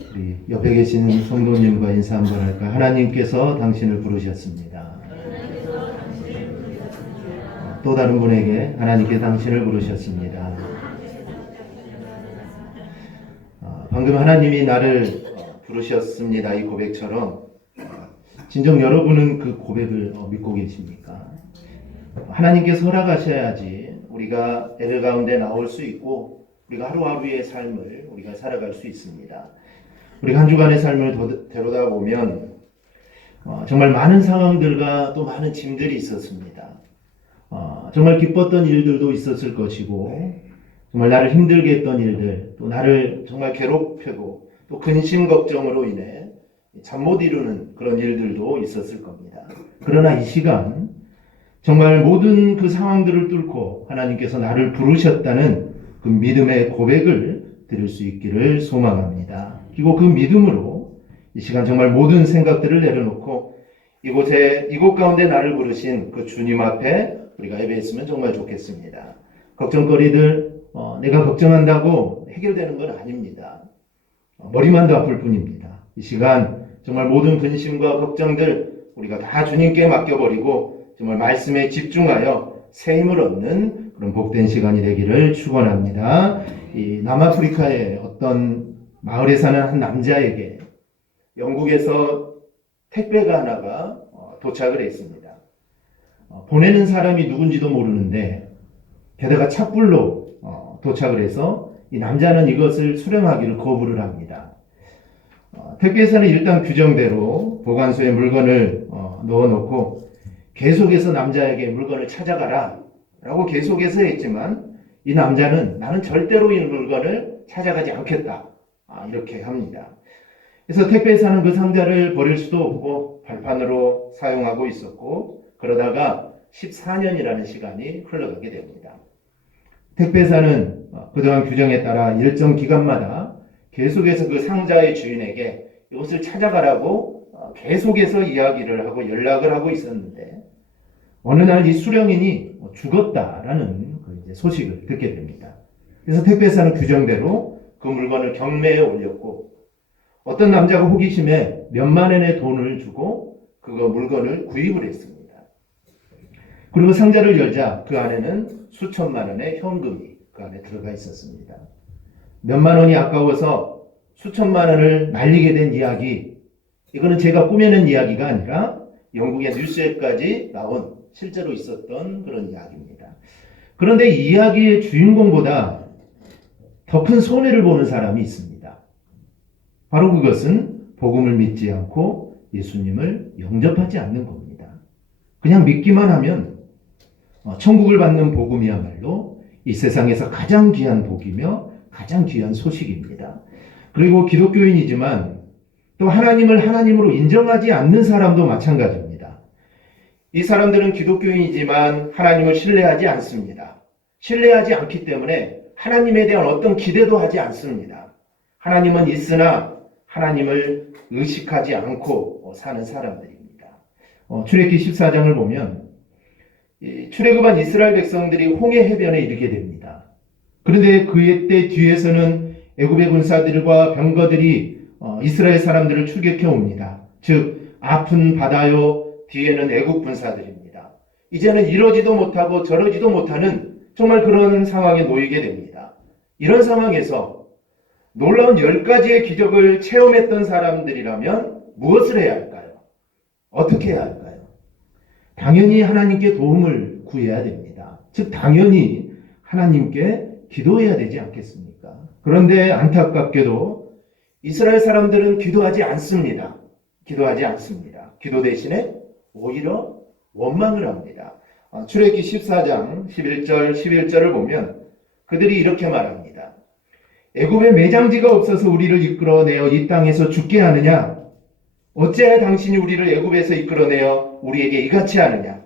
우리 옆에 계시는 성도님과 인사 한번 할까? 하나님께서 당신을 부르셨습니다. 또 다른 분에게 하나님께 당신을 부르셨습니다. 방금 하나님이 나를 부르셨습니다. 이 고백처럼 진정 여러분은 그 고백을 믿고 계십니까? 하나님께서 허락하셔야지 우리가 예배 가운데 나올 수 있고 우리가 하루하루의 삶을 우리가 살아갈 수 있습니다. 우리가 한 주간의 삶을 되돌아 보면 정말 많은 상황들과 또 많은 짐들이 있었습니다. 정말 기뻤던 일들도 있었을 것이고 정말 나를 힘들게 했던 일들, 또 나를 정말 괴롭히고 또 근심 걱정으로 인해 잠 못 이루는 그런 일들도 있었을 겁니다. 그러나 이 시간 정말 모든 그 상황들을 뚫고 하나님께서 나를 부르셨다는 그 믿음의 고백을 드릴 수 있기를 소망합니다. 그리고 그 믿음으로 이 시간 정말 모든 생각들을 내려놓고 이곳 가운데 나를 부르신 그 주님 앞에 우리가 예배했으면 정말 좋겠습니다. 걱정거리들 내가 걱정한다고 해결되는 건 아닙니다. 머리만 더 아플 뿐입니다. 이 시간 정말 모든 근심과 걱정들 우리가 다 주님께 맡겨버리고 정말 말씀에 집중하여 새 힘을 얻는 그런 복된 시간이 되기를 축원합니다. 이 남아프리카의 어떤 마을에 사는 한 남자에게 영국에서 택배가 하나가 도착을 했습니다. 보내는 사람이 누군지도 모르는데 게다가 착불로 도착을 해서 이 남자는 이것을 수령하기를 거부를 합니다. 택배사는 일단 규정대로 보관소에 물건을 넣어놓고 계속해서 남자에게 물건을 찾아가라 라고 계속해서 했지만 이 남자는 나는 절대로 이 물건을 찾아가지 않겠다 이렇게 합니다. 그래서 택배사는 그 상자를 버릴 수도 없고 발판으로 사용하고 있었고 그러다가 14년이라는 시간이 흘러가게 됩니다. 택배사는 그동안 규정에 따라 일정 기간마다 계속해서 그 상자의 주인에게 이것을 찾아가라고 계속해서 이야기를 하고 연락을 하고 있었는데 어느 날 이 수령인이 죽었다라는 그 소식을 듣게 됩니다. 그래서 택배사는 규정대로 그 물건을 경매에 올렸고 어떤 남자가 호기심에 몇만 원의 돈을 주고 그 물건을 구입을 했습니다. 그리고 상자를 열자 그 안에는 수천만 원의 현금이 그 안에 들어가 있었습니다. 몇만 원이 아까워서 수천만 원을 날리게 된 이야기, 이거는 제가 꾸며낸 이야기가 아니라 영국의 뉴스에까지 나온 실제로 있었던 그런 이야기입니다. 그런데 이 이야기의 주인공보다 더 큰 손해를 보는 사람이 있습니다. 바로 그것은 복음을 믿지 않고 예수님을 영접하지 않는 겁니다. 그냥 믿기만 하면 천국을 받는 복음이야말로 이 세상에서 가장 귀한 복이며 가장 귀한 소식입니다. 그리고 기독교인이지만 또 하나님을 하나님으로 인정하지 않는 사람도 마찬가지입니다. 이 사람들은 기독교인이지만 하나님을 신뢰하지 않습니다. 신뢰하지 않기 때문에 하나님에 대한 어떤 기대도 하지 않습니다. 하나님은 있으나 하나님을 의식하지 않고 사는 사람들입니다. 출애굽기 14장을 보면 출애굽한 이스라엘 백성들이 홍해 해변에 이르게 됩니다. 그런데 그때 뒤에서는 애굽의 군사들과 병거들이 이스라엘 사람들을 추격해 옵니다. 즉 아픈 바다요 뒤에는 애굽 군사들입니다. 이제는 이러지도 못하고 저러지도 못하는 정말 그런 상황에 놓이게 됩니다. 이런 상황에서 놀라운 10가지의 기적을 체험했던 사람들이라면 무엇을 해야 할까요? 어떻게 해야 할까요? 당연히 하나님께 도움을 구해야 됩니다. 즉 당연히 하나님께 기도해야 되지 않겠습니까? 그런데 안타깝게도 이스라엘 사람들은 기도하지 않습니다. 기도하지 않습니다. 기도 대신에 오히려 원망을 합니다. 출애굽기 14장 11절 11절을 보면 그들이 이렇게 말합니다. 애굽에 매장지가 없어서 우리를 이끌어내어 이 땅에서 죽게 하느냐? 어찌하여 당신이 우리를 애굽에서 이끌어내어 우리에게 이같이 하느냐?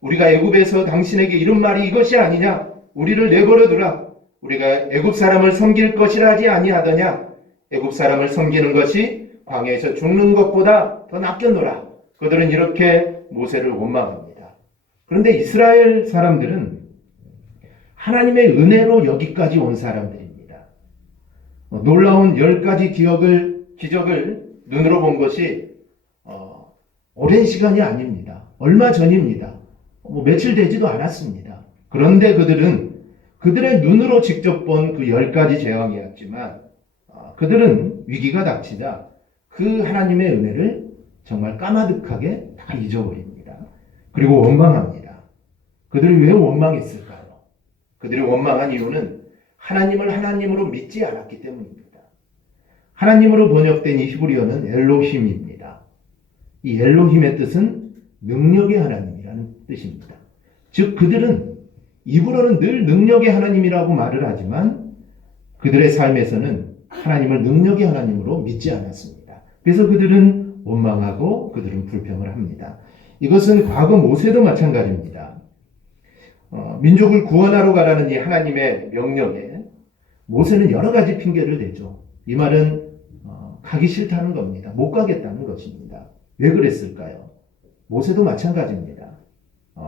우리가 애굽에서 당신에게 이런 말이 이것이 아니냐? 우리를 내버려 두라. 우리가 애굽 사람을 섬길 것이라 하지 아니하더냐? 애굽 사람을 섬기는 것이 광야에서 죽는 것보다 더 낫겠노라. 그들은 이렇게 모세를 원망합니다. 그런데 이스라엘 사람들은 하나님의 은혜로 여기까지 온 사람들입니다. 놀라운 10가지 기적을 기적을 눈으로 본 것이 오랜 시간이 아닙니다. 얼마 전입니다. 며칠 되지도 않았습니다. 그런데 그들은 그들의 눈으로 직접 본 그 10가지 재앙이었지만 그들은 위기가 닥치자 그 하나님의 은혜를 정말 까마득하게 다 잊어버립니다. 그리고 원망합니다. 그들이 왜 원망했을까요? 그들이 원망한 이유는 하나님을 하나님으로 믿지 않았기 때문입니다. 하나님으로 번역된 이 히브리어는 엘로힘입니다. 이 엘로힘의 뜻은 능력의 하나님이라는 뜻입니다. 즉 그들은 입으로는 늘 능력의 하나님이라고 말을 하지만 그들의 삶에서는 하나님을 능력의 하나님으로 믿지 않았습니다. 그래서 그들은 원망하고 그들은 불평을 합니다. 이것은 과거 모세도 마찬가지입니다. 민족을 구원하러 가라는 이 하나님의 명령에 모세는 여러 가지 핑계를 대죠. 이 말은 가기 싫다는 겁니다. 못 가겠다는 것입니다. 왜 그랬을까요? 모세도 마찬가지입니다.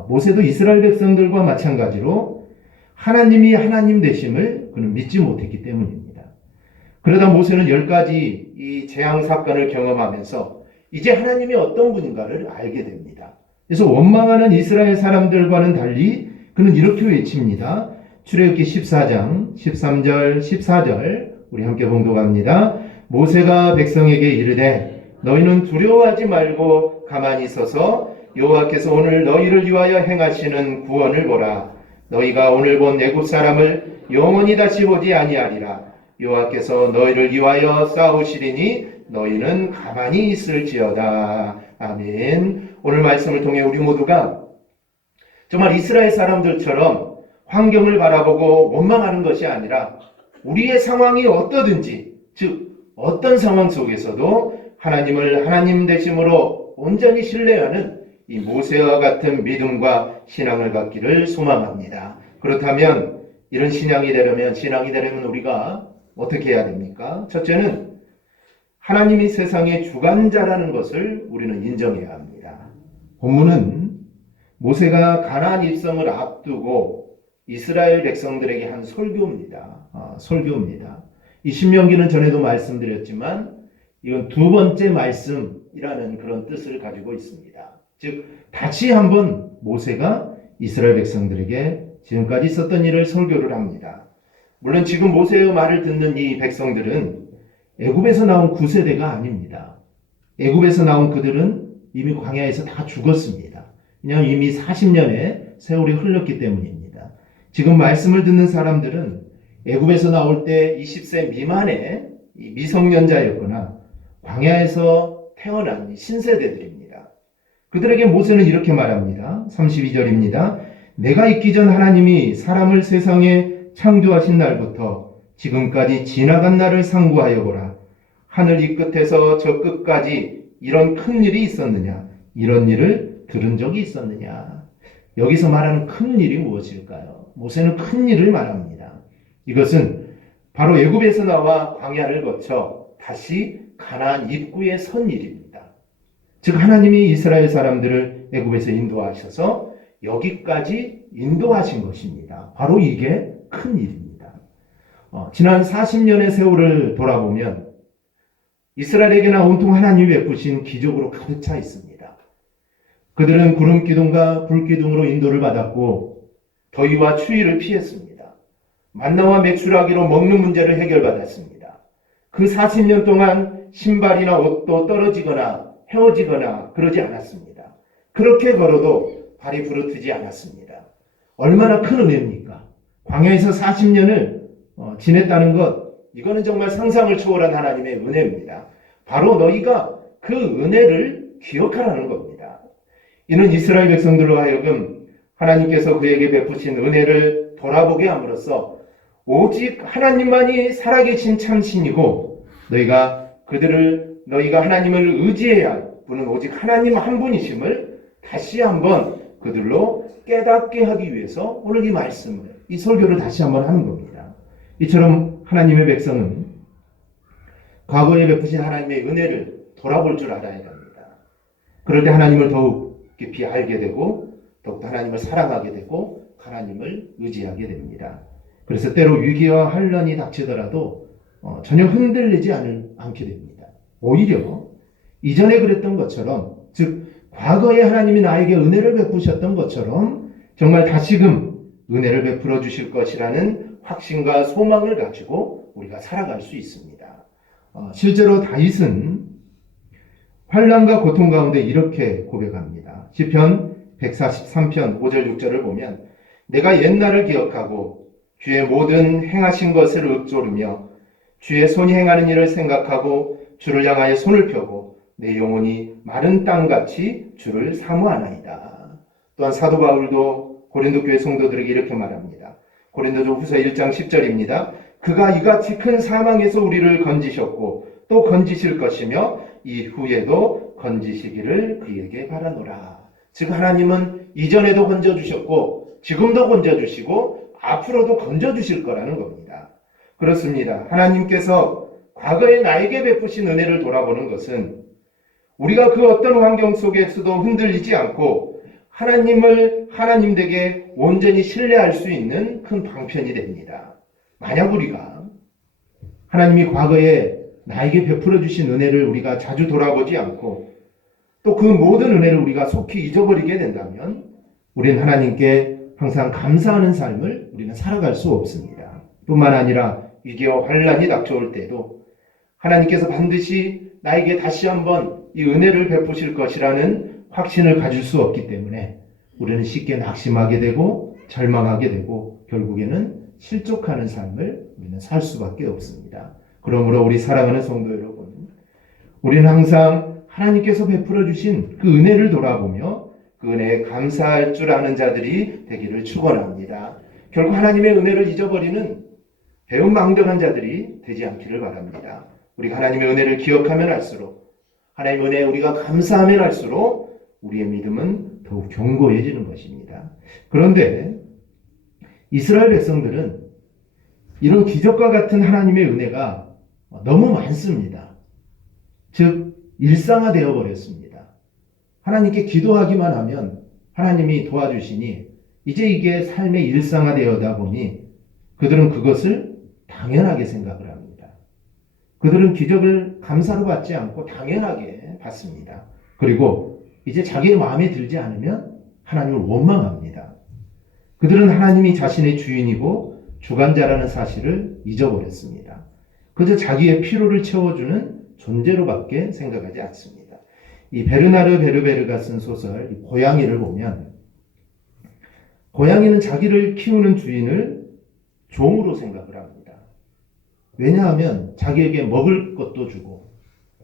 모세도 이스라엘 백성들과 마찬가지로 하나님이 하나님 되심을 그는 믿지 못했기 때문입니다. 그러다 모세는 10가지 이 재앙 사건을 경험하면서 이제 하나님이 어떤 분인가를 알게 됩니다. 그래서 원망하는 이스라엘 사람들과는 달리 그는 이렇게 외칩니다. 출애굽기 14장 13절 14절 우리 함께 봉독합니다. 모세가 백성에게 이르되 너희는 두려워하지 말고 가만히 서서 여호와께서 오늘 너희를 위하여 행하시는 구원을 보라. 너희가 오늘 본 애굽 사람을 영원히 다시 보지 아니하리라. 여호와께서 너희를 위하여 싸우시리니 너희는 가만히 있을지어다. 아멘. 오늘 말씀을 통해 우리 모두가 정말 이스라엘 사람들처럼 환경을 바라보고 원망하는 것이 아니라 우리의 상황이 어떠든지 즉 어떤 상황 속에서도 하나님을 하나님 되심으로 온전히 신뢰하는 이 모세와 같은 믿음과 신앙을 갖기를 소망합니다. 그렇다면 이런 신앙이 되려면 우리가 어떻게 해야 됩니까? 첫째는 하나님이 세상의 주관자라는 것을 우리는 인정해야 합니다. 본문은 모세가 가나안 입성을 앞두고 이스라엘 백성들에게 한 설교입니다. 설교입니다. 이 신명기는 전에도 말씀드렸지만 이건 두 번째 말씀이라는 그런 뜻을 가지고 있습니다. 즉 다시 한번 모세가 이스라엘 백성들에게 지금까지 있었던 일을 설교를 합니다. 물론 지금 모세의 말을 듣는 이 백성들은 애굽에서 나온 9세대가 아닙니다. 애굽에서 나온 그들은 이미 광야에서 다 죽었습니다. 왜냐하면 이미 40년의 세월이 흘렀기 때문입니다. 지금 말씀을 듣는 사람들은 애굽에서 나올 때 20세 미만의 미성년자였거나 광야에서 태어난 신세대들입니다. 그들에게 모세는 이렇게 말합니다. 32절입니다. 내가 있기 전 하나님이 사람을 세상에 창조하신 날부터 지금까지 지나간 날을 상고하여 보라. 하늘 이 끝에서 저 끝까지 이런 큰 일이 있었느냐? 이런 일을 들은 적이 있었느냐? 여기서 말하는 큰 일이 무엇일까요? 모세는 큰 일을 말합니다. 이것은 바로 애굽에서 나와 광야를 거쳐 다시 가나안 입구에 선 일입니다. 즉 하나님이 이스라엘 사람들을 애굽에서 인도하셔서 여기까지 인도하신 것입니다. 바로 이게 큰 일입니다. 지난 40년의 세월을 돌아보면 이스라엘에게나 온통 하나님이 베푸신 기적으로 가득 차 있습니다. 그들은 구름 기둥과 불 기둥으로 인도를 받았고 더위와 추위를 피했습니다. 만나와 메추라기로 먹는 문제를 해결받았습니다. 그 40년 동안 신발이나 옷도 떨어지거나 헤어지거나 그러지 않았습니다. 그렇게 걸어도 발이 부르트지 않았습니다. 얼마나 큰 은혜입니까? 광야에서 40년을 지냈다는 것, 이거는 정말 상상을 초월한 하나님의 은혜입니다. 바로 너희가 그 은혜를 기억하라는 겁니다. 이는 이스라엘 백성들로 하여금 하나님께서 그에게 베푸신 은혜를 돌아보게 함으로써 오직 하나님만이 살아계신 참신이고 너희가 하나님을 의지해야 할 분은 오직 하나님 한 분이심을 다시 한번 그들로 깨닫게 하기 위해서 오늘 이 말씀을, 이 설교를 다시 한번 하는 겁니다. 이처럼 하나님의 백성은 과거에 베푸신 하나님의 은혜를 돌아볼 줄 알아야 합니다. 그럴 때 하나님을 더욱 깊이 알게 되고 더욱더 하나님을 사랑하게 되고 하나님을 의지하게 됩니다. 그래서 때로 위기와 환난이 닥치더라도 전혀 흔들리지 않게 됩니다. 오히려 이전에 그랬던 것처럼, 즉 과거에 하나님이 나에게 은혜를 베푸셨던 것처럼 정말 다시금 은혜를 베풀어 주실 것이라는 확신과 소망을 가지고 우리가 살아갈 수 있습니다. 실제로 다윗은 환난과 고통 가운데 이렇게 고백합니다. 시편 143편 5절 6절을 보면 내가 옛날을 기억하고 주의 모든 행하신 것을 읊조르며 주의 손이 행하는 일을 생각하고 주를 향하여 손을 펴고 내 영혼이 마른 땅같이 주를 사모하나이다. 또한 사도 바울도 고린도 교회 성도들에게 이렇게 말합니다. 고린도전 후서 1장 10절입니다. 그가 이같이 큰 사망에서 우리를 건지셨고 또 건지실 것이며 이후에도 건지시기를 그에게 바라노라. 즉 하나님은 이전에도 건져주셨고 지금도 건져주시고 앞으로도 건져주실 거라는 겁니다. 그렇습니다. 하나님께서 과거에 나에게 베푸신 은혜를 돌아보는 것은 우리가 그 어떤 환경 속에서도 흔들리지 않고 하나님을 하나님 되게 온전히 신뢰할 수 있는 큰 방편이 됩니다. 만약 우리가 하나님이 과거에 나에게 베풀어 주신 은혜를 우리가 자주 돌아보지 않고 또 그 모든 은혜를 우리가 속히 잊어버리게 된다면 우리는 하나님께 항상 감사하는 삶을 우리는 살아갈 수 없습니다. 뿐만 아니라 위기와 환난이 닥쳐올 때도 하나님께서 반드시 나에게 다시 한번 이 은혜를 베푸실 것이라는 확신을 가질 수 없기 때문에 우리는 쉽게 낙심하게 되고 절망하게 되고 결국에는 실족하는 삶을 우리는 살 수밖에 없습니다. 그러므로 우리 사랑하는 성도 여러분, 우리는 항상 하나님께서 베풀어 주신 그 은혜를 돌아보며 그 은혜에 감사할 줄 아는 자들이 되기를 축원합니다. 결국 하나님의 은혜를 잊어버리는 배은망덕한 자들이 되지 않기를 바랍니다. 우리가 하나님의 은혜를 기억하면 할수록 하나님의 은혜에 우리가 감사하면 할수록 우리의 믿음은 더욱 견고해지는 것입니다. 그런데 이스라엘 백성들은 이런 기적과 같은 하나님의 은혜가 너무 많습니다. 즉 일상화되어 버렸습니다. 하나님께 기도하기만 하면 하나님이 도와주시니 이제 이게 삶의 일상화되어다 보니 그들은 그것을 당연하게 생각을 합니다. 그들은 기적을 감사로 받지 않고 당연하게 받습니다. 그리고 이제 자기의 마음에 들지 않으면 하나님을 원망합니다. 그들은 하나님이 자신의 주인이고 주관자라는 사실을 잊어버렸습니다. 그저 자기의 필요를 채워주는 존재로밖에 생각하지 않습니다. 이 베르나르 베르베르가 쓴 소설 고양이를 보면 고양이는 자기를 키우는 주인을 종으로 생각을 합니다. 왜냐하면 자기에게 먹을 것도 주고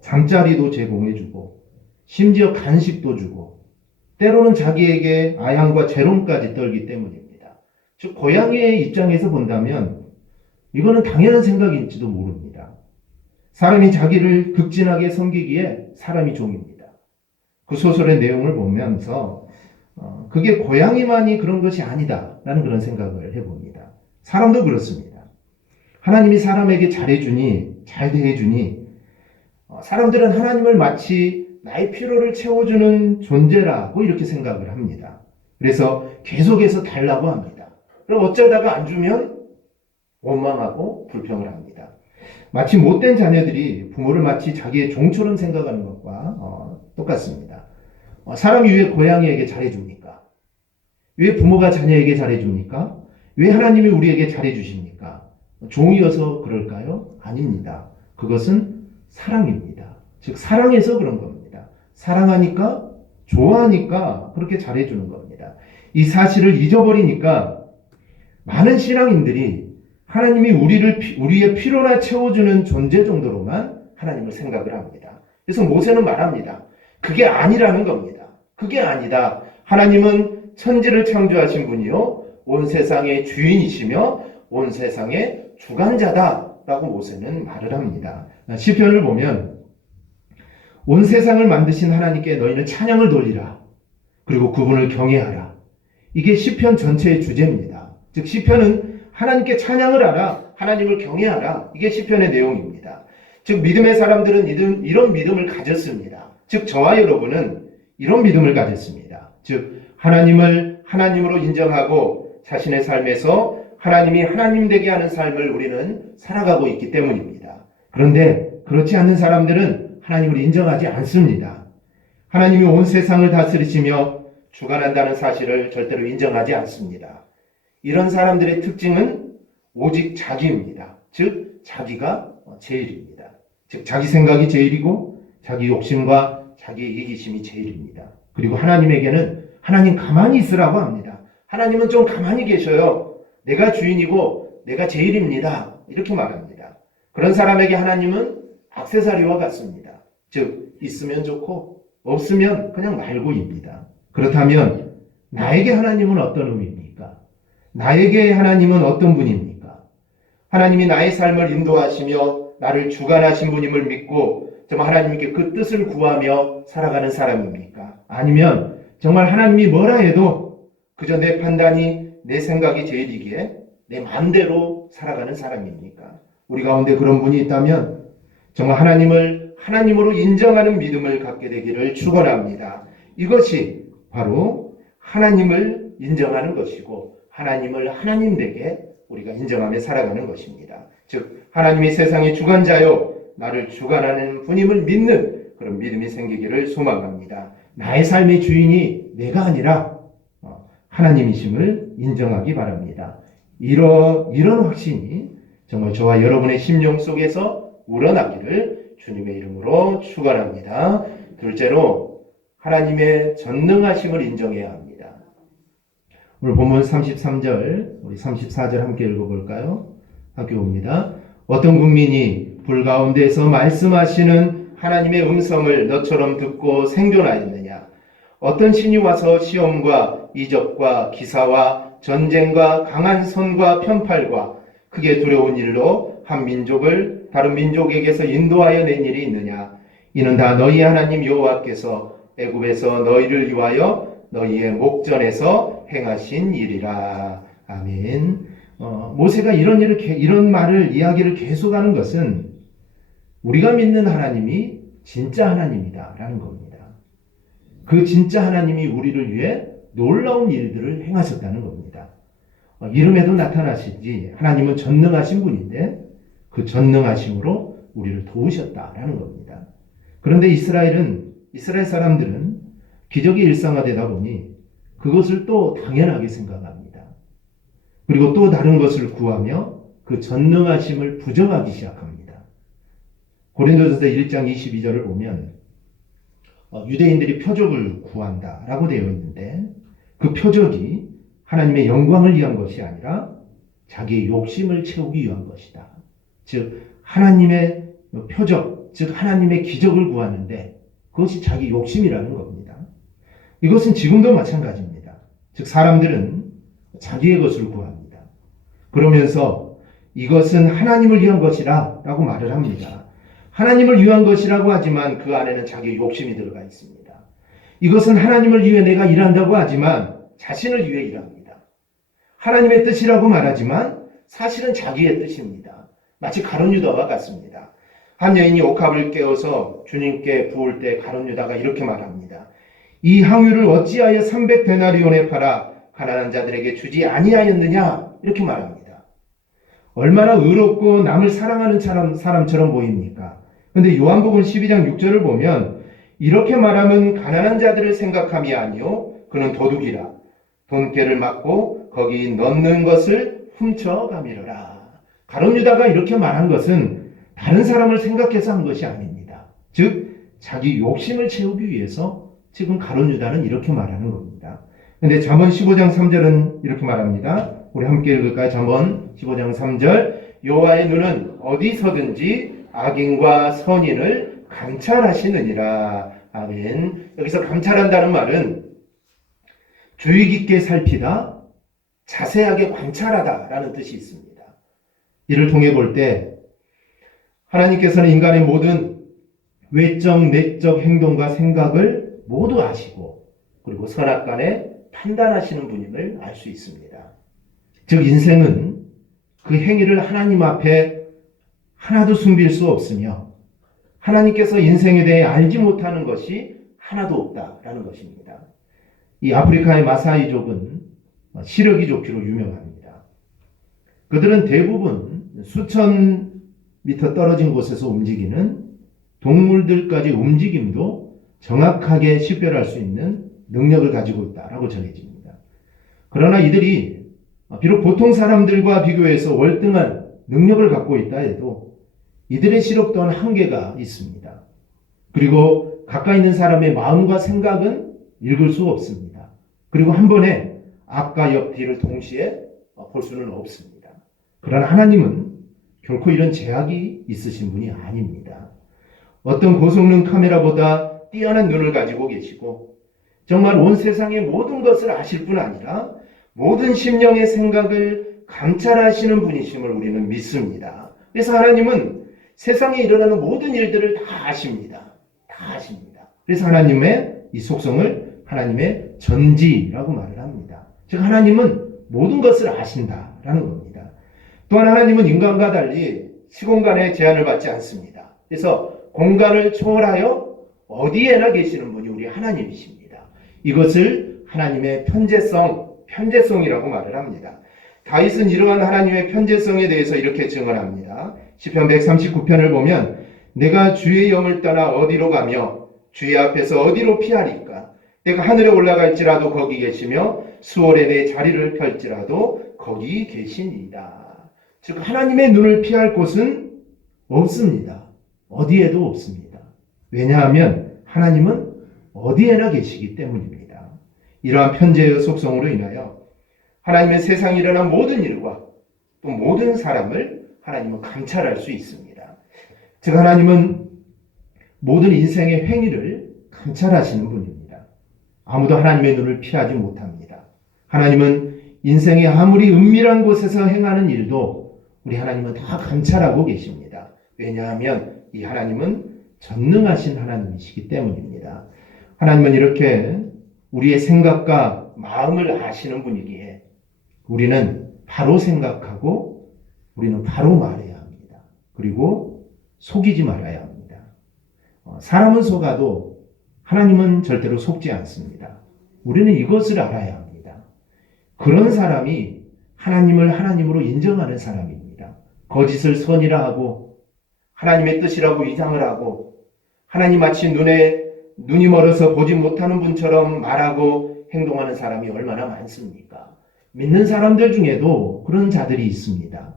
잠자리도 제공해주고 심지어 간식도 주고 때로는 자기에게 아향과 재롱까지 떨기 때문입니다. 즉 고양이의 입장에서 본다면 이거는 당연한 생각일지도 모릅니다. 사람이 자기를 극진하게 섬기기에 사람이 종입니다. 그 소설의 내용을 보면서 그게 고양이만이 그런 것이 아니다라는 그런 생각을 해봅니다. 사람도 그렇습니다. 하나님이 사람에게 잘해주니 잘 대해주니 사람들은 하나님을 마치 나의 필요를 채워주는 존재라고 이렇게 생각을 합니다. 그래서 계속해서 달라고 합니다. 그럼 어쩌다가 안 주면 원망하고 불평을 합니다. 마치 못된 자녀들이 부모를 마치 자기의 종처럼 생각하는 것과 똑같습니다. 사람이 왜 고양이에게 잘해줍니까? 왜 부모가 자녀에게 잘해줍니까? 왜 하나님이 우리에게 잘해주십니까? 종이어서 그럴까요? 아닙니다. 그것은 사랑입니다. 즉 사랑해서 그런 겁니다. 사랑하니까 좋아하니까 그렇게 잘해주는 겁니다. 이 사실을 잊어버리니까 많은 신앙인들이 하나님이 우리의 필요나 채워주는 존재 정도로만 하나님을 생각을 합니다. 그래서 모세는 말합니다. 그게 아니라는 겁니다. 그게 아니다. 하나님은 천지를 창조하신 분이요 온 세상의 주인이시며 온 세상의 주관자다라고 모세는 말을 합니다. 시편을 보면 온 세상을 만드신 하나님께 너희는 찬양을 돌리라. 그리고 그분을 경외하라. 이게 시편 전체의 주제입니다. 즉 시편은 하나님께 찬양을 하라. 하나님을 경외하라. 이게 시편의 내용입니다. 즉 믿음의 사람들은 이런 믿음을 가졌습니다. 즉 저와 여러분은 이런 믿음을 가졌습니다. 즉 하나님을 하나님으로 인정하고 자신의 삶에서 하나님이 하나님 되게 하는 삶을 우리는 살아가고 있기 때문입니다. 그런데 그렇지 않는 사람들은 하나님을 인정하지 않습니다. 하나님이 온 세상을 다스리시며 주관한다는 사실을 절대로 인정하지 않습니다. 이런 사람들의 특징은 오직 자기입니다. 즉 자기가 제일입니다. 즉 자기 생각이 제일이고 자기 욕심과 자기 이기심이 제일입니다. 그리고 하나님에게는 하나님 가만히 있으라고 합니다. 하나님은 좀 가만히 계셔요. 내가 주인이고 내가 제일입니다. 이렇게 말합니다. 그런 사람에게 하나님은 액세서리와 같습니다. 즉 있으면 좋고 없으면 그냥 말고입니다. 그렇다면 나에게 하나님은 어떤 의미입니까? 나에게 하나님은 어떤 분입니까? 하나님이 나의 삶을 인도하시며 나를 주관하신 분임을 믿고 정말 하나님께 그 뜻을 구하며 살아가는 사람입니까? 아니면 정말 하나님이 뭐라 해도 그저 내 판단이 내 생각이 제일이기에 내 마음대로 살아가는 사람입니까? 우리 가운데 그런 분이 있다면 정말 하나님을 하나님으로 인정하는 믿음을 갖게 되기를 축원합니다. 이것이 바로 하나님을 인정하는 것이고 하나님을 하나님 되게 우리가 인정하며 살아가는 것입니다. 즉 하나님이 세상의 주관자요 나를 주관하는 분임을 믿는 그런 믿음이 생기기를 소망합니다. 나의 삶의 주인이 내가 아니라 하나님이심을 인정하기 바랍니다. 이런 확신이 정말 저와 여러분의 심령 속에서 우러나기를 주님의 이름으로 축원합니다. 둘째로 하나님의 전능하심을 인정해야 합니다. 오늘 본문 33절, 우리 34절 함께 읽어볼까요? 함께 봅니다. 어떤 국민이 불 가운데서 말씀하시는 하나님의 음성을 너처럼 듣고 생존하였느냐? 어떤 신이 와서 시험과 이적과 기사와 전쟁과 강한 손과 편팔과 크게 두려운 일로 한 민족을 다른 민족에게서 인도하여 낸 일이 있느냐? 이는 다 너희 하나님 여호와께서 애굽에서 너희를 위하여 너희의 목전에서 행하신 일이라. 아멘. 모세가 이런 이야기를 계속하는 것은 우리가 믿는 하나님이 진짜 하나님이다라는 겁니다. 그 진짜 하나님이 우리를 위해 놀라운 일들을 행하셨다는 겁니다. 이름에도 나타나시지 하나님은 전능하신 분인데 그 전능하심으로 우리를 도우셨다라는 겁니다. 그런데 이스라엘 사람들은 기적이 일상화되다 보니 그것을 또 당연하게 생각합니다. 그리고 또 다른 것을 구하며 그 전능하심을 부정하기 시작합니다. 고린도전서 1장 22절을 보면 유대인들이 표적을 구한다라고 되어 있는데 그 표적이 하나님의 영광을 위한 것이 아니라 자기의 욕심을 채우기 위한 것이다. 즉 하나님의 표적, 즉 하나님의 기적을 구하는데 그것이 자기 욕심이라는 겁니다. 이것은 지금도 마찬가지입니다. 즉 사람들은 자기의 것을 구합니다. 그러면서 이것은 하나님을 위한 것이라 라고 말을 합니다. 하나님을 위한 것이라고 하지만 그 안에는 자기의 욕심이 들어가 있습니다. 이것은 하나님을 위해 내가 일한다고 하지만 자신을 위해 일합니다. 하나님의 뜻이라고 말하지만 사실은 자기의 뜻입니다. 마치 가룟 유다와 같습니다. 한 여인이 옥합을 깨워서 주님께 부을 때 가룟 유다가 이렇게 말합니다. 이 항유를 어찌하여 300데나리온에 팔아 가난한 자들에게 주지 아니하였느냐? 이렇게 말합니다. 얼마나 의롭고 남을 사랑하는 사람처럼 보입니까? 그런데 요한복음 12장 6절을 보면 이렇게 말하면 가난한 자들을 생각함이 아니요 그는 도둑이라 돈깨를 맞고 거기 넣는 것을 훔쳐가미러라. 가룟 유다가 이렇게 말한 것은 다른 사람을 생각해서 한 것이 아닙니다. 즉 자기 욕심을 채우기 위해서 지금 가룟 유다는 이렇게 말하는 겁니다. 그런데 잠언 15장 3절은 이렇게 말합니다. 우리 함께 읽을까요? 잠언 15장 3절 여호와의 눈은 어디서든지 악인과 선인을 감찰하시느니라. 아멘. 여기서 감찰한다는 말은 주의 깊게 살피다, 자세하게 관찰하다라는 뜻이 있습니다. 이를 통해 볼 때 하나님께서는 인간의 모든 외적, 내적 행동과 생각을 모두 아시고 그리고 선악간에 판단하시는 분임을 알 수 있습니다. 즉 인생은 그 행위를 하나님 앞에 하나도 숨길 수 없으며 하나님께서 인생에 대해 알지 못하는 것이 하나도 없다라는 것입니다. 이 아프리카의 마사이족은 시력이 좋기로 유명합니다. 그들은 대부분 수천 미터 떨어진 곳에서 움직이는 동물들까지 움직임도 정확하게 식별할 수 있는 능력을 가지고 있다라고 전해집니다. 그러나 이들이 비록 보통 사람들과 비교해서 월등한 능력을 갖고 있다 해도 이들의 시력 또한 한계가 있습니다. 그리고 가까이 있는 사람의 마음과 생각은 읽을 수 없습니다. 그리고 한 번에 앞과 옆 뒤를 동시에 볼 수는 없습니다. 그러나 하나님은 결코 이런 제약이 있으신 분이 아닙니다. 어떤 고성능 카메라보다 뛰어난 눈을 가지고 계시고 정말 온 세상의 모든 것을 아실 뿐 아니라 모든 심령의 생각을 감찰하시는 분이심을 우리는 믿습니다. 그래서 하나님은 세상에 일어나는 모든 일들을 다 아십니다. 다 아십니다. 그래서 하나님의 이 속성을 하나님의 전지라고 말을 합니다. 즉 하나님은 모든 것을 아신다라는 겁니다. 또한 하나님은 인간과 달리 시공간에 제한을 받지 않습니다. 그래서 공간을 초월하여 어디에나 계시는 분이 우리 하나님이십니다. 이것을 하나님의 편재성이라고 말을 합니다. 다윗은 이러한 하나님의 편재성에 대해서 이렇게 증언합니다. 시편 139편을 보면 내가 주의 영을 떠나 어디로 가며 주의 앞에서 어디로 피하리까? 내가 하늘에 올라갈지라도 거기 계시며 수월에 내 자리를 펼지라도 거기 계시니이다. 즉 하나님의 눈을 피할 곳은 없습니다. 어디에도 없습니다. 왜냐하면 하나님은 어디에나 계시기 때문입니다. 이러한 편재의 속성으로 인하여 하나님의 세상에 일어난 모든 일과 또 모든 사람을 하나님은 감찰할 수 있습니다. 즉 하나님은 모든 인생의 행위를 감찰하시는 분입니다. 아무도 하나님의 눈을 피하지 못합니다. 하나님은 인생의 아무리 은밀한 곳에서 행하는 일도 우리 하나님은 다 감찰하고 계십니다. 왜냐하면 이 하나님은 전능하신 하나님이시기 때문입니다. 하나님은 이렇게 우리의 생각과 마음을 아시는 분이기에 우리는 바로 생각하고 우리는 바로 말해야 합니다. 그리고 속이지 말아야 합니다. 사람은 속아도 하나님은 절대로 속지 않습니다. 우리는 이것을 알아야 합니다. 그런 사람이 하나님을 하나님으로 인정하는 사람입니다. 거짓을 선이라 하고 하나님의 뜻이라고 이상을 하고 하나님 마치 눈이 멀어서 보지 못하는 분처럼 말하고 행동하는 사람이 얼마나 많습니까? 믿는 사람들 중에도 그런 자들이 있습니다.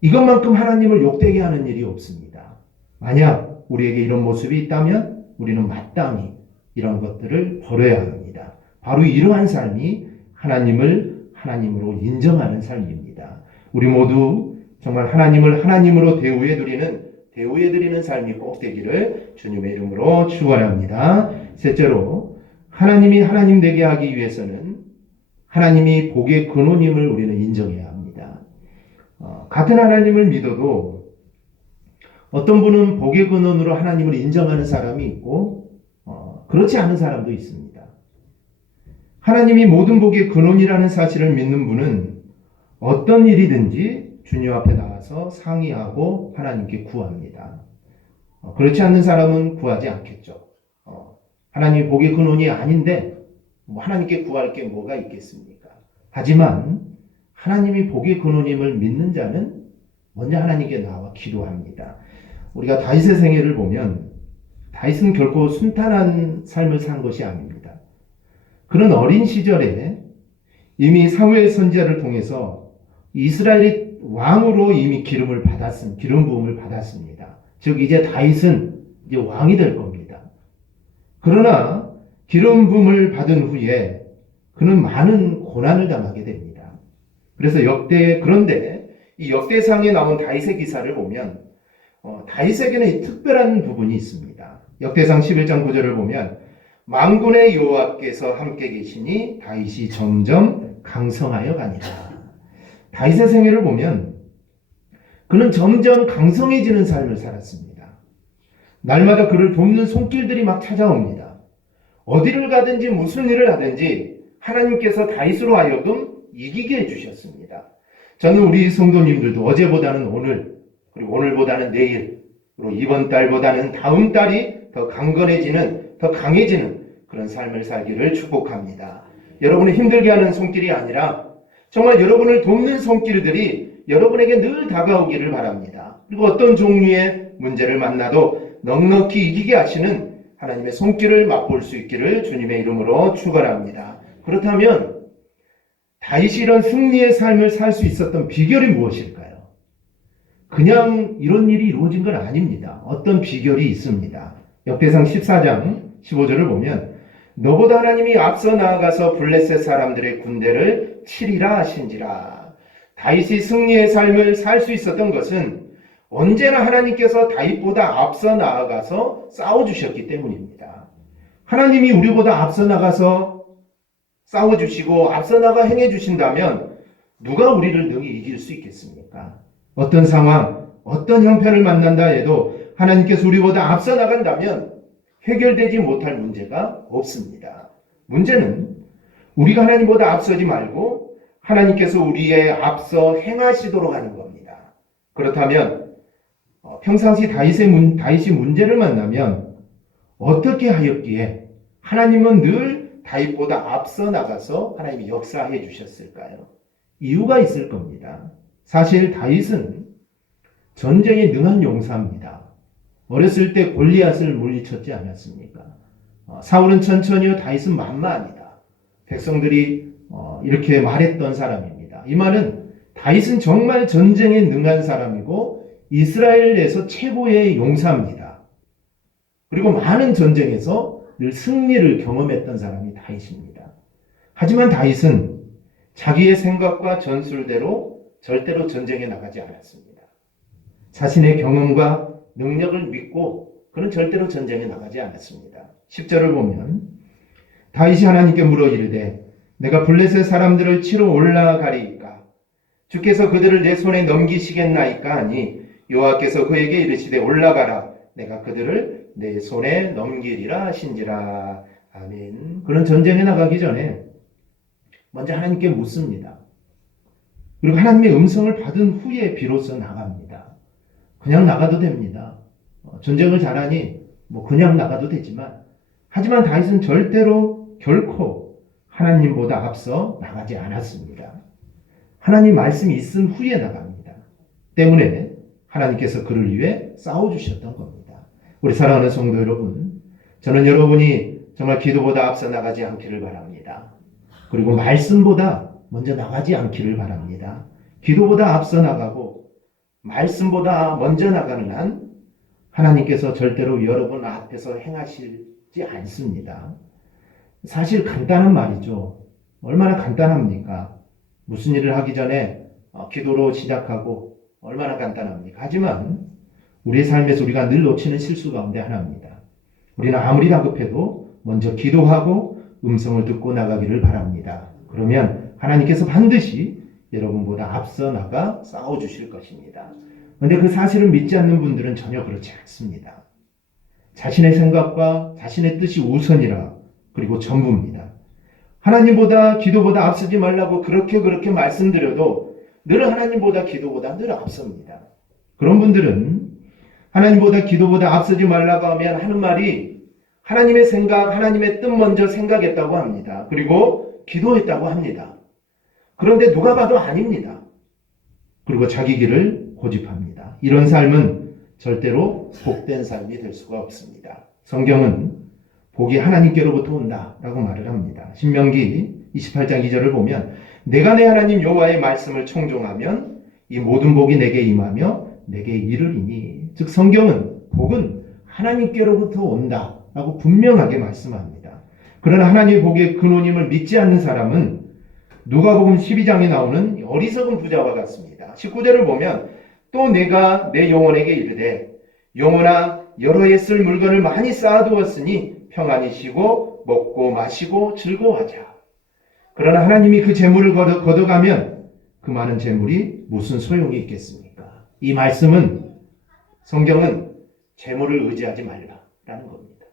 이것만큼 하나님을 욕되게 하는 일이 없습니다. 만약 우리에게 이런 모습이 있다면 우리는 마땅히 이런 것들을 버려야 합니다. 바로 이러한 삶이 하나님을 하나님으로 인정하는 삶입니다. 우리 모두 정말 하나님을 하나님으로 대우해드리는 삶이 꼭 되기를 주님의 이름으로 축원합니다. 셋째로 하나님이 하나님 되게 하기 위해서는 하나님이 복의 근원임을 우리는 인정해야 합니다. 같은 하나님을 믿어도 어떤 분은 복의 근원으로 하나님을 인정하는 사람이 있고 그렇지 않은 사람도 있습니다. 하나님이 모든 복의 근원이라는 사실을 믿는 분은 어떤 일이든지 주님 앞에 나와서 상의하고 하나님께 구합니다. 그렇지 않는 사람은 구하지 않겠죠. 하나님이 복의 근원이 아닌데 하나님께 구할 게 뭐가 있겠습니까? 하지만 하나님이 복의 근원임을 믿는 자는 먼저 하나님께 나와 기도합니다. 우리가 다윗의 생애를 보면 다윗은 결코 순탄한 삶을 산 것이 아닙니다. 그는 어린 시절에 이미 사무엘 선지자를 통해서 이스라엘이 왕으로 이미 기름 부음을 받았습니다. 즉 이제 다윗은 이제 왕이 될 겁니다. 그러나 기름 부음을 받은 후에 그는 많은 고난을 당하게 됩니다. 그래서 그런데 이 역대상에 나온 다윗의 기사를 보면 다윗에게는 특별한 부분이 있습니다. 역대상 11장 9절을 보면 만군의 여호와께서 함께 계시니 다윗이 점점 강성하여 가니라. 다윗의 생애를 보면 그는 점점 강성해지는 삶을 살았습니다. 날마다 그를 돕는 손길들이 막 찾아옵니다. 어디를 가든지 무슨 일을 하든지 하나님께서 다윗으로 하여금 이기게 해주셨습니다. 저는 우리 성도님들도 어제보다는 오늘, 그리고 오늘보다는 내일, 그리고 이번 달보다는 다음 달이 더 강건해지는, 더 강해지는 그런 삶을 살기를 축복합니다. 여러분을 힘들게 하는 손길이 아니라 정말 여러분을 돕는 손길들이 여러분에게 늘 다가오기를 바랍니다. 그리고 어떤 종류의 문제를 만나도 넉넉히 이기게 하시는 하나님의 손길을 맛볼 수 있기를 주님의 이름으로 축원합니다. 그렇다면 다윗이 이런 승리의 삶을 살 수 있었던 비결이 무엇일까요? 그냥 이런 일이 이루어진 건 아닙니다. 어떤 비결이 있습니다. 역대상 14장 15절을 보면 너보다 하나님이 앞서 나아가서 블레셋 사람들의 군대를 치리라 하신지라. 다윗이 승리의 삶을 살 수 있었던 것은 언제나 하나님께서 다윗보다 앞서 나아가서 싸워주셨기 때문입니다. 하나님이 우리보다 앞서 나가서 싸워주시고 앞서 나가 행해주신다면 누가 우리를 능히 이길 수 있겠습니까? 어떤 상황, 어떤 형편을 만난다 해도 하나님께서 우리보다 앞서 나간다면 해결되지 못할 문제가 없습니다. 문제는 우리가 하나님보다 앞서지 말고 하나님께서 우리의 앞서 행하시도록 하는 겁니다. 그렇다면 평상시 다윗이 문제를 만나면 어떻게 하였기에 하나님은 늘 다윗보다 앞서 나가서 하나님이 역사해 주셨을까요? 이유가 있을 겁니다. 사실 다윗은 전쟁에 능한 용사입니다. 어렸을 때 골리앗을 물리쳤지 않았습니까? 사울은 천천히요, 다윗은 만만하다. 백성들이 이렇게 말했던 사람입니다. 이 말은 다윗은 정말 전쟁에 능한 사람이고 이스라엘에서 최고의 용사입니다. 그리고 많은 전쟁에서 늘 승리를 경험했던 사람이 다윗입니다. 하지만 다윗은 자기의 생각과 전술대로 절대로 전쟁에 나가지 않았습니다. 자신의 경험과 능력을 믿고 그는 절대로 전쟁에 나가지 않았습니다. 10절을 보면 다윗이 하나님께 물어 이르되 내가 블레셋 사람들을 치러 올라가리이까 주께서 그들을 내 손에 넘기시겠나이까 하니 여호와께서 그에게 이르시되 올라가라 내가 그들을 내 손에 넘기리라 하신지라. 아멘. 그는 전쟁에 나가기 전에 먼저 하나님께 묻습니다. 그리고 하나님의 음성을 받은 후에 비로소 나갑니다. 그냥 나가도 됩니다. 전쟁을 잘하니 그냥 나가도 되지만 하지만 다윗은 절대로 결코 하나님보다 앞서 나가지 않았습니다. 하나님 말씀이 있은 후에 나갑니다. 때문에 하나님께서 그를 위해 싸워주셨던 겁니다. 우리 사랑하는 성도 여러분, 저는 여러분이 정말 기도보다 앞서 나가지 않기를 바랍니다. 그리고 말씀보다 먼저 나가지 않기를 바랍니다. 기도보다 앞서 나가고 말씀보다 먼저 나가는 한 하나님께서 절대로 여러분 앞에서 행하시지 않습니다. 사실 간단한 말이죠. 얼마나 간단합니까? 무슨 일을 하기 전에 기도로 시작하고 얼마나 간단합니까? 하지만 우리의 삶에서 우리가 늘 놓치는 실수 가운데 하나입니다. 우리는 아무리 다급해도 먼저 기도하고 음성을 듣고 나가기를 바랍니다. 그러면 하나님께서 반드시 여러분보다 앞서 나가 싸워주실 것입니다. 그런데 그 사실을 믿지 않는 분들은 전혀 그렇지 않습니다. 자신의 생각과 자신의 뜻이 우선이라 그리고 전부입니다. 하나님보다 기도보다 앞서지 말라고 그렇게 말씀드려도 늘 하나님보다 기도보다 늘 앞섭니다. 그런 분들은 하나님보다 기도보다 앞서지 말라고 하면 하는 말이 하나님의 생각, 하나님의 뜻 먼저 생각했다고 합니다. 그리고 기도했다고 합니다. 그런데 누가 봐도 아닙니다. 그리고 자기 길을 고집합니다. 이런 삶은 절대로 복된 삶이 될 수가 없습니다. 성경은 복이 하나님께로부터 온다라고 말을 합니다. 신명기 28장 2절을 보면 내가 내 하나님 여호와의 말씀을 청종하면 이 모든 복이 내게 임하며 내게 이르리니. 즉 성경은 복은 하나님께로부터 온다라고 분명하게 말씀합니다. 그러나 하나님의 복의 근원임을 믿지 않는 사람은 누가복음 12장에 나오는 어리석은 부자와 같습니다. 19절을 보면 또 내가 내 영혼에게 이르되 영혼아 여러 해 쓸 물건을 많이 쌓아두었으니 평안히 쉬고 먹고 마시고 즐거워하자. 그러나 하나님이 그 재물을 걷어가면 그 많은 재물이 무슨 소용이 있겠습니까? 이 말씀은 성경은 재물을 의지하지 말라라는 겁니다.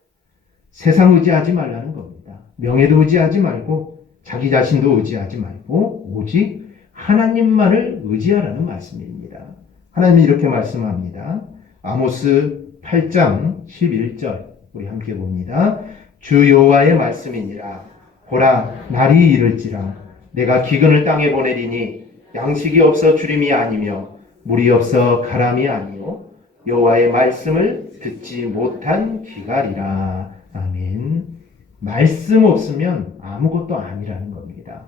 세상 의지하지 말라는 겁니다. 명예도 의지하지 말고 자기 자신도 의지하지 말고 오직 하나님만을 의지하라는 말씀입니다. 하나님이 이렇게 말씀합니다. 아모스 8장 11절 우리 함께 봅니다. 주 여호와의 말씀이니라. 보라 날이 이를지라 내가 기근을 땅에 보내리니 양식이 없어 주림이 아니며 물이 없어 가람이 아니요 여호와의 말씀을 듣지 못한 귀갈이라. 아멘. 말씀 없으면 아무것도 아니라는 겁니다.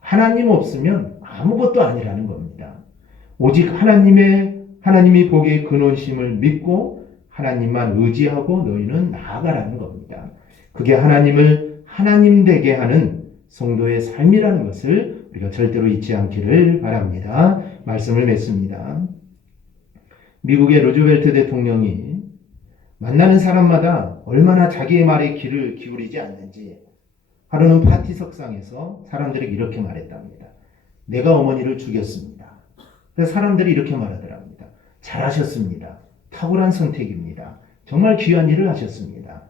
하나님 없으면 아무것도 아니라는 겁니다. 오직 하나님이 보기에 근원심을 믿고 하나님만 의지하고 너희는 나아가라는 겁니다. 그게 하나님을 하나님 되게 하는 성도의 삶이라는 것을 우리가 절대로 잊지 않기를 바랍니다. 말씀을 맺습니다. 미국의 루즈벨트 대통령이 만나는 사람마다 얼마나 자기의 말에 귀를 기울이지 않는지 하루는 파티석상에서 사람들에게 이렇게 말했답니다. 내가 어머니를 죽였습니다. 그래서 사람들이 이렇게 말하더랍니다. 잘하셨습니다. 탁월한 선택입니다. 정말 귀한 일을 하셨습니다.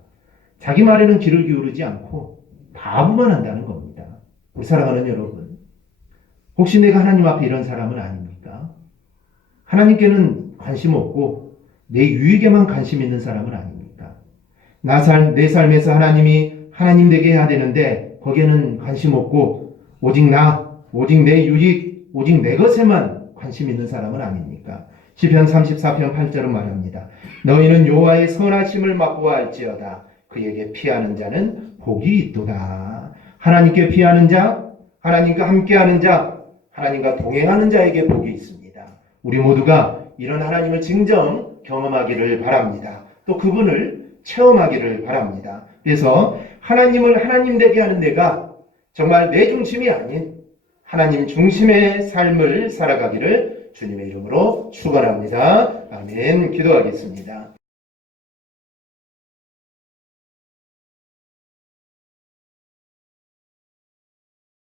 자기 말에는 귀를 기울이지 않고 바보만 한다는 겁니다. 우리 사랑하는 여러분, 혹시 내가 하나님 앞에 이런 사람은 아닙니까? 하나님께는 관심 없고 내 유익에만 관심 있는 사람은 아닙니까? 내 삶에서 하나님이 하나님 되게 해야 되는데 거기에는 관심 없고 오직 내 유익, 오직 내 것에만 관심 있는 사람은 아닙니까? 시편 34편 8절은 말합니다. 너희는 여호와의 선하심을 맛보아할지어다. 그에게 피하는 자는 복이 있도다. 하나님께 피하는 자, 하나님과 함께하는 자, 하나님과 동행하는 자에게 복이 있습니다. 우리 모두가 이런 하나님을 증정 경험하기를 바랍니다. 또 그분을 체험하기를 바랍니다. 그래서 하나님을 하나님 되게 하는 내가 정말 내 중심이 아닌 하나님 중심의 삶을 살아가기를 주님의 이름으로 축원합니다. 아멘. 기도하겠습니다.